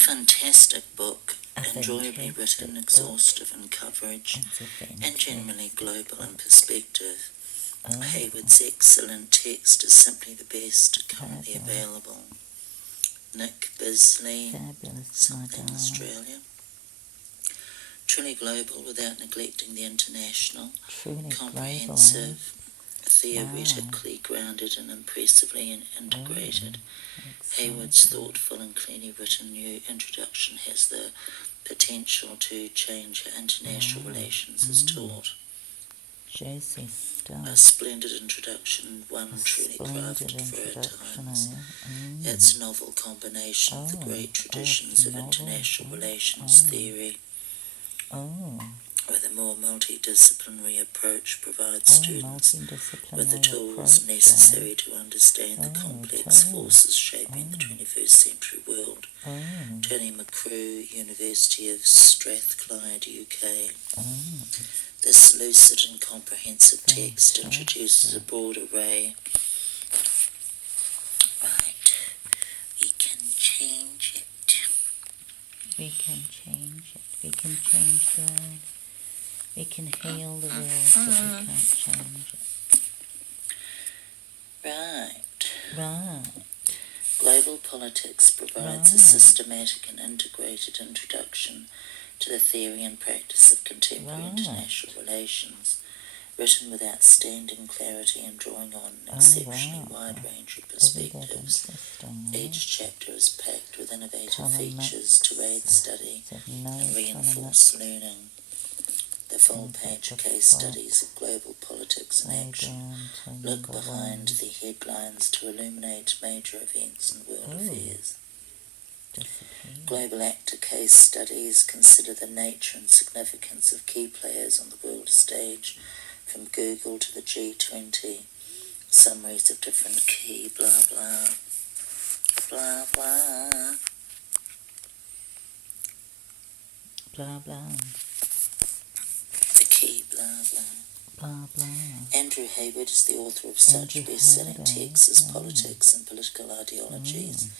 fantastic book, enjoyably written, exhaustive in coverage, and generally global in perspective. Hayward's excellent text is simply the best currently available. Nick Bisley, something Australia. Truly global without neglecting the international, comprehensive, theoretically grounded and impressively integrated. Hayward's thoughtful and clearly written new introduction has the potential to change how international relations is taught. A splendid introduction, one truly crafted for our times. Its novel combination of the great traditions of international relations theory with a more multidisciplinary approach provides students with the tools necessary to understand the complex forces shaping the 21st century world. Tony McCrew, University of Strathclyde, UK. This lucid and comprehensive text introduces a broad array. Right, we can change it. We can change it. We can change the world. We can heal the world, but we can't change it. Right. Global Politics provides a systematic and integrated introduction to the theory and practice of contemporary international relations, written with outstanding clarity and drawing on an exceptionally wide range of perspectives. Each chapter is packed with innovative features to aid study and reinforce learning. The full-page case studies of global politics in action look behind the headlines to illuminate major events in world affairs. Global actor case studies consider the nature and significance of key players on the world stage, from Google to the G20. Summaries of different key blah blah. Blah blah. Blah blah. The key blah blah. Andrew Hayward is the author of such best-selling texts as Politics and Political Ideologies,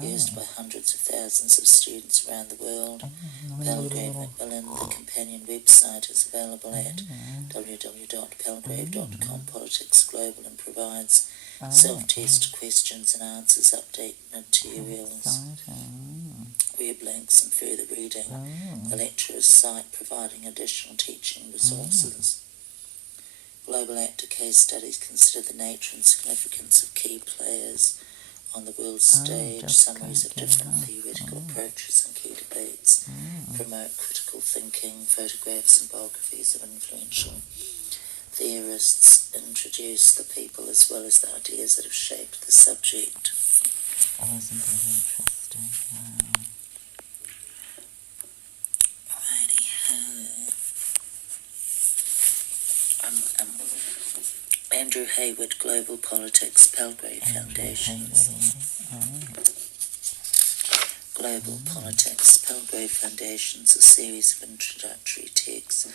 used by hundreds of thousands of students around the world. Palgrave Macmillan, the companion website, is available at www.palgrave.com. Politics Global, and provides self-test questions and answers, update materials, web links and further reading. The lecturer's site providing additional teaching resources. Global actor case studies consider the nature and significance of key players on the world stage, summaries of different theoretical approaches and key debates, promote critical thinking, photographs and biographies of influential theorists, introduce the people as well as the ideas that have shaped the subject. Oh, isn't that interesting? Wow. Andrew Hayward, Global Politics, Palgrave Foundations. Global Politics, Palgrave Foundations, a series of introductory texts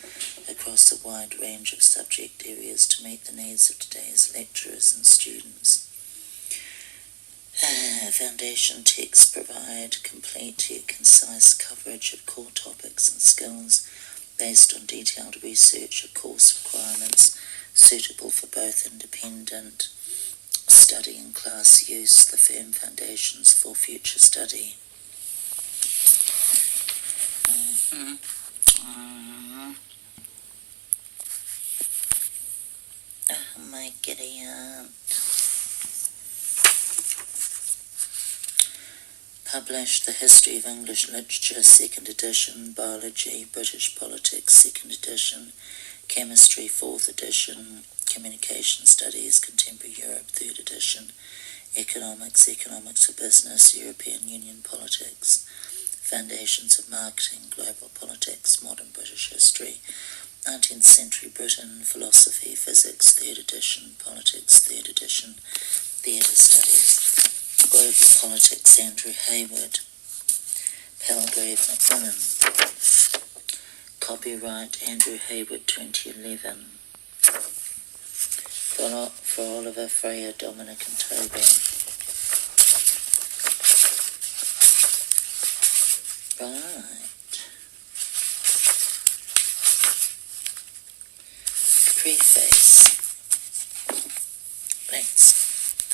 across a wide range of subject areas to meet the needs of today's lecturers and students. Foundation texts provide complete yet concise coverage of core topics and skills based on detailed research of course requirements suitable for both independent study and class use, the firm foundations for future study. Oh my giddy aunt. Published The History of English Literature, 2nd edition, Biology, British Politics, 2nd edition, Chemistry, 4th edition, Communication Studies, Contemporary Europe, 3rd edition, Economics, Economics of Business, European Union Politics, Foundations of Marketing, Global Politics, Modern British History, 19th Century Britain, Philosophy, Physics, 3rd edition, Politics, 3rd edition, Theatre Studies, Global Politics, Andrew Hayward, Palgrave Macmillan. Copyright Andrew Hayward 2011. For Oliver, Freya, Dominic and Toby. Right. Preface. Let's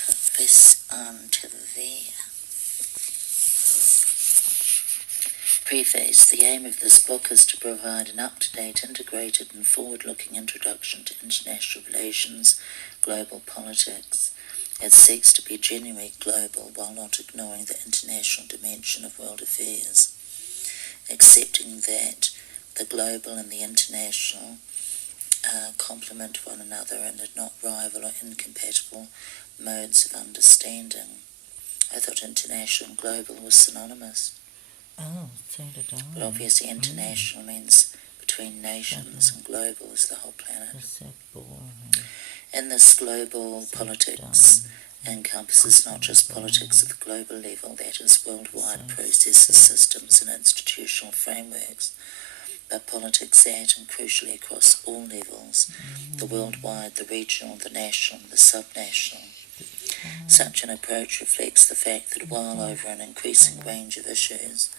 put this onto there. Preface. The aim of this book is to provide an up-to-date, integrated and forward-looking introduction to international relations, global politics. It seeks to be genuinely global while not ignoring the international dimension of world affairs, accepting that the global and the international complement one another and are not rival or incompatible modes of understanding. I thought international and global was synonymous. Oh, so did I. But obviously international means between nations and global is the whole planet. It's so boring. And this global politics encompasses not just politics at the global level, that is worldwide processes, systems and institutional frameworks, but politics at and crucially across all levels, the worldwide, the regional, the national, the subnational. Such an approach reflects the fact that while over an increasing range of issues,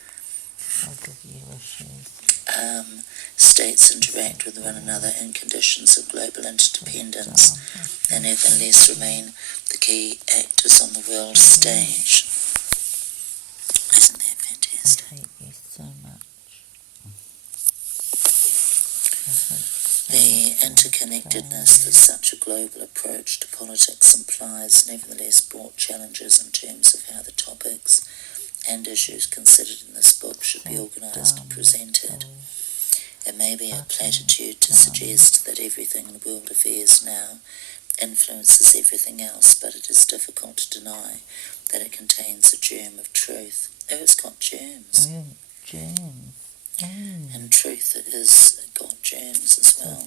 states interact with one another in conditions of global interdependence, they nevertheless remain the key actors on the world stage. Isn't that fantastic? I hate you so much. The interconnectedness that such a global approach to politics implies nevertheless brought challenges in terms of how the topics and issues considered in this book should be organised and presented. It may be a platitude to suggest that everything in world affairs now influences everything else, but it is difficult to deny that it contains a germ of truth. Oh, it's got germs. Germs. And truth has got germs as well.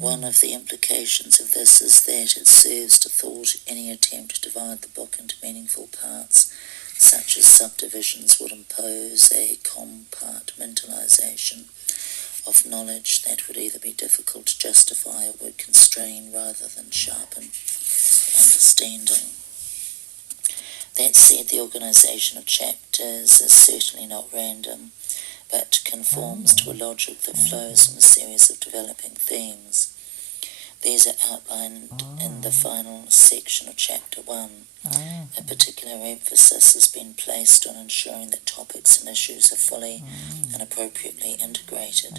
One of the implications of this is that it serves to thwart any attempt to divide the book into meaningful parts, such as subdivisions would impose a compartmentalization of knowledge that would either be difficult to justify or would constrain rather than sharpen understanding. That said, the organisation of chapters is certainly not random, but conforms to a logic that flows from a series of developing themes. These are outlined in the final section of Chapter 1. A particular emphasis has been placed on ensuring that topics and issues are fully and appropriately integrated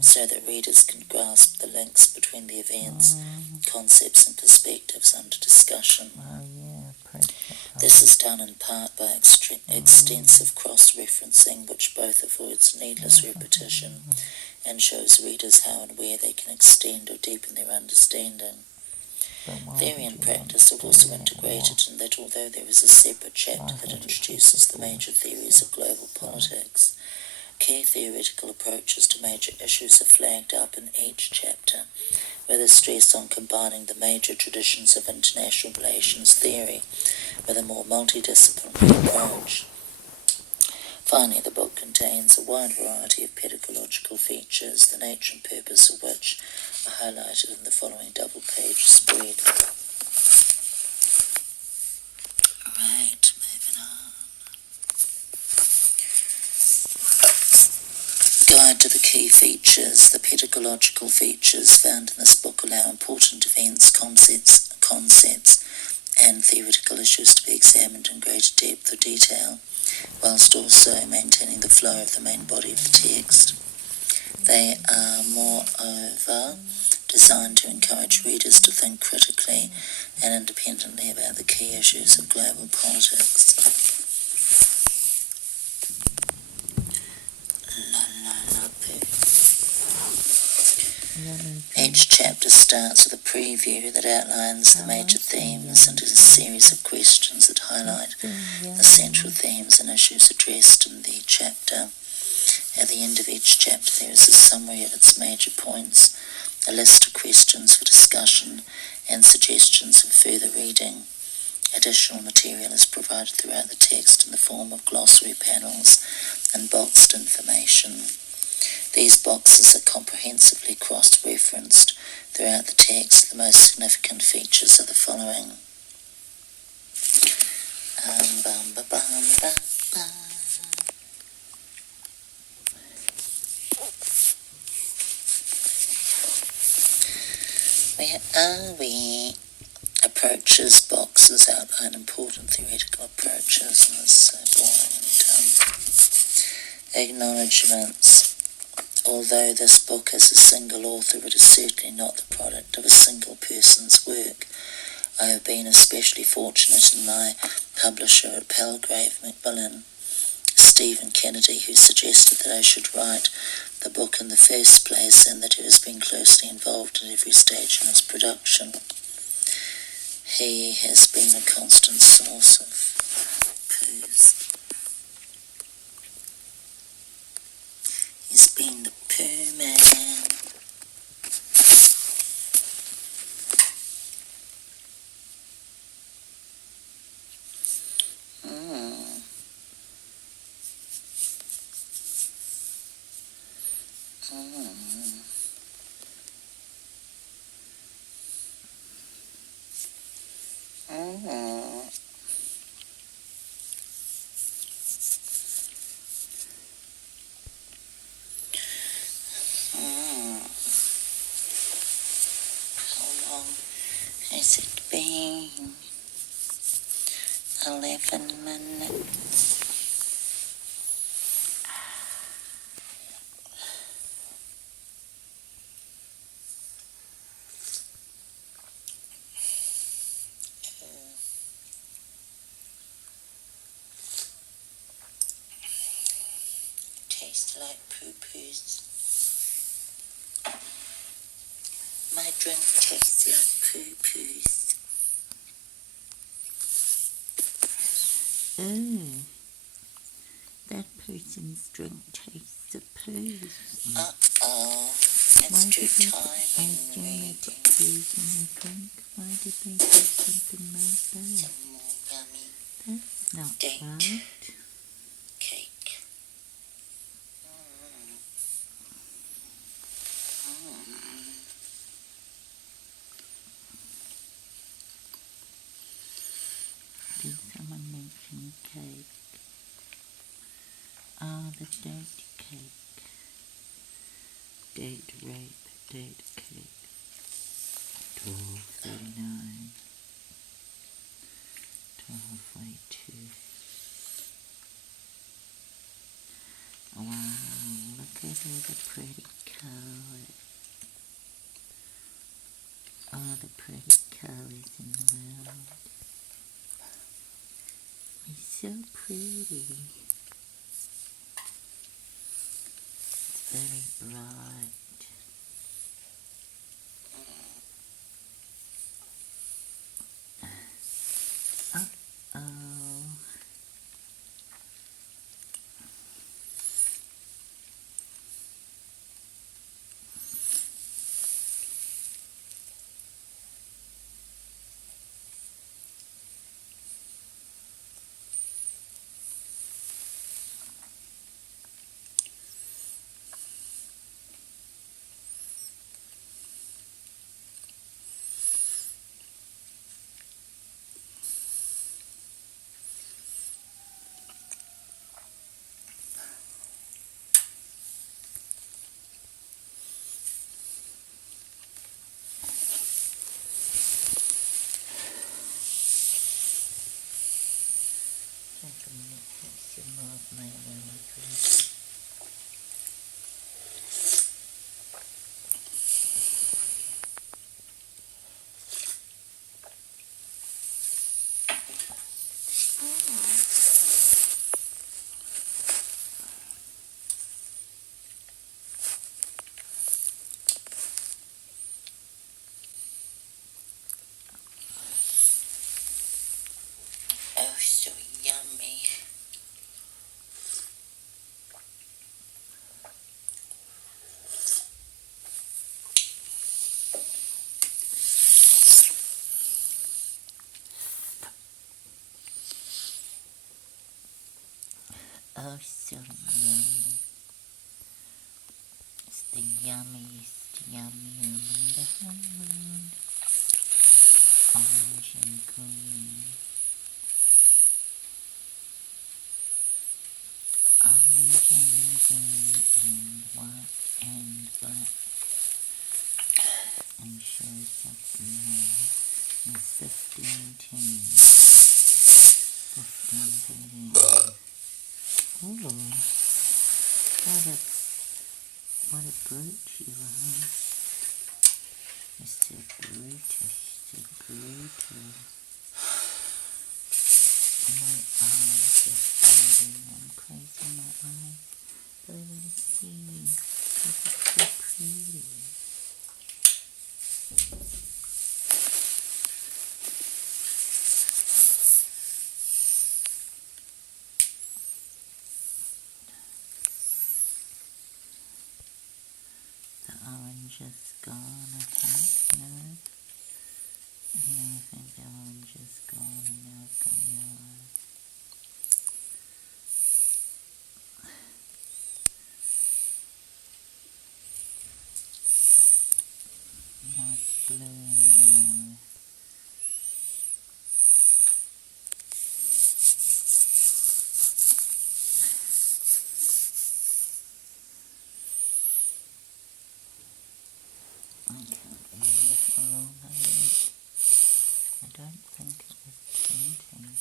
so that readers can grasp the links between the events, concepts and perspectives under discussion. This is done in part by extensive cross-referencing, which both avoids needless repetition and shows readers how and where they can extend or deepen their understanding. Theory and practice are also integrated in that although there is a separate chapter that introduces the major theories of global politics, key theoretical approaches to major issues are flagged up in each chapter, with a stress on combining the major traditions of international relations theory with a more multidisciplinary approach. Finally, the book contains a wide variety of pedagogical features, the nature and purpose of which are highlighted in the following double-page spread. Right, moving on. Guide to the key features. The pedagogical features found in this book allow important events, concepts and theoretical issues to be examined in greater depth or detail, whilst also maintaining the flow of the main body of the text. They are, moreover, designed to encourage readers to think critically and independently about the key issues of global politics. Each chapter starts with a preview that outlines the major themes and a series of questions that highlight the central themes and issues addressed in the chapter. At the end of each chapter there is a summary of its major points, a list of questions for discussion and suggestions of further reading. Additional material is provided throughout the text in the form of glossary panels and boxed information. These boxes are comprehensively cross-referenced throughout the text. The most significant features are the following. Are we approaches, boxes outline important theoretical approaches, and it's so boring and acknowledgements. Although this book is a single author, it is certainly not the product of a single person's work. I have been especially fortunate in my publisher at Palgrave Macmillan, Stephen Kennedy, who suggested that I should write the book in the first place, and that he has been closely involved in every stage in its production. He has been a constant source of poos. He's been the poo man. How long has it been? 11 minutes. Tastes like poo-poos. My drink tastes like poo-poos. Ooh, that person's drink tastes of poos. Uh-oh, Why it's did too they time I in the assume they put meeting. poos in their drink? Why did they do something like that? Some more yummy That's not date right. cake. Did someone mention cake? Ah, the date cake. Date rape, date cake. 12:39. 12:42. Wow, look at all the pretty colours. All the pretty colours in the world. It's so pretty. Very bright. Uh-oh. I'm gonna have some more of my lemon drink. Oh, so yummy. Oh, so yummy. It's the yummiest yum yum in the whole world. Orange and green. Orange and green and white and black. and shows up in 15, 10, 15, 13. Ooh, what a brute you are. Mr. Brutus. My eyes are floating. I'm closing my eyes. But I want to see because it's so pretty. The orange is gone, I think, no? I think the orange is gone and now I've got yellow. Now it's blue and yellow. I can't remember how long I went. I don't think it was 20.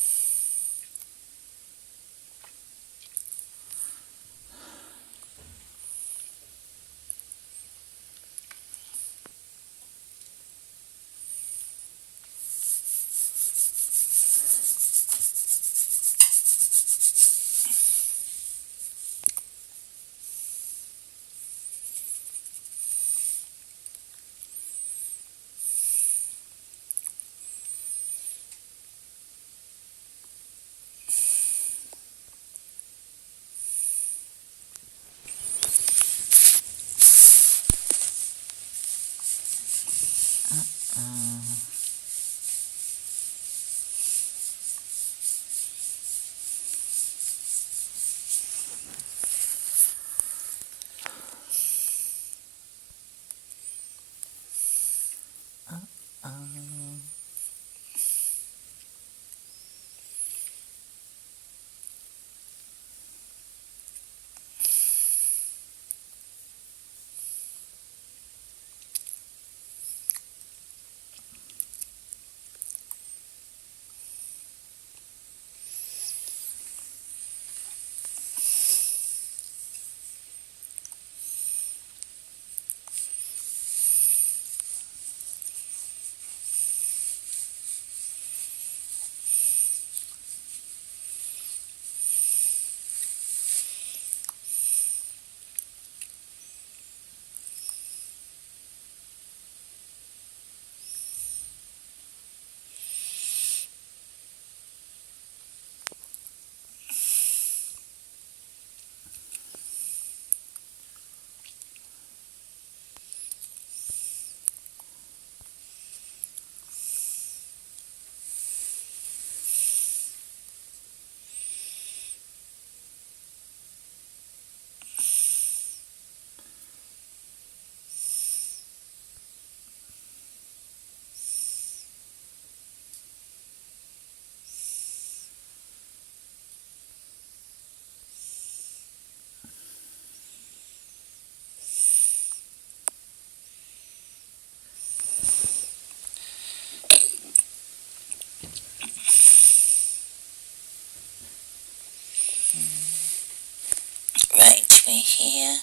Right, we're here,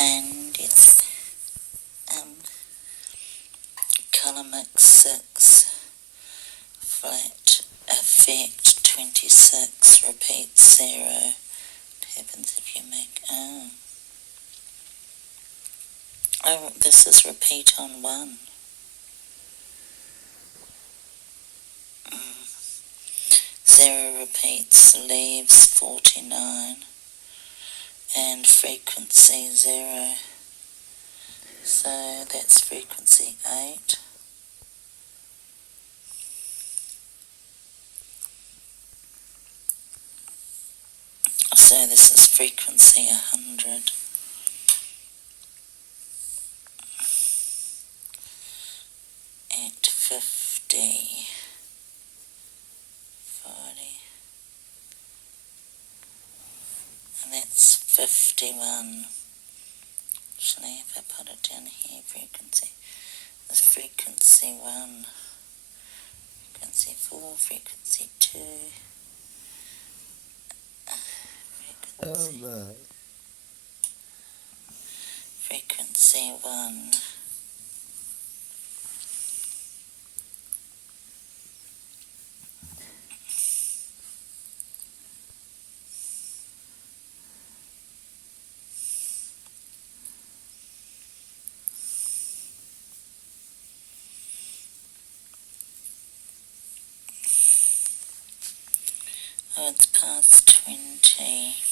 and it's colour mix 6, flat effect 26, repeat 0. What happens if you make, oh, this is repeat on 1. 0 repeats, leaves 49, and frequency 0. So that's frequency 8. So this is frequency 100. At 50, 40, and that's 51. Actually, if I put it down here, frequency the frequency 1, frequency 4, frequency 2, frequency 1, oh, it's past 20.